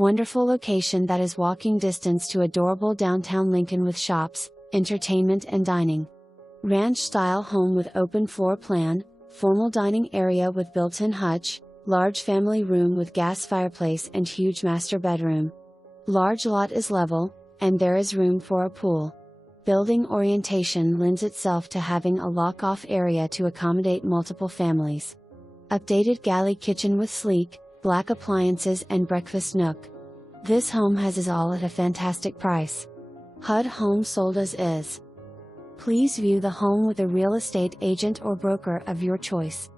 Wonderful location that is walking distance to adorable downtown Lincoln with shops, entertainment and dining. Ranch-style home with open floor plan, formal dining area with built-in hutch, large family room with gas fireplace and huge master bedroom. Large lot is level, and there is room for a pool. Building orientation lends itself to having a lock-off area to accommodate multiple families. Updated galley kitchen with sleek, black appliances and breakfast nook. This home has it all at a fantastic price. HUD home sold as is. Please view the home with a real estate agent or broker of your choice.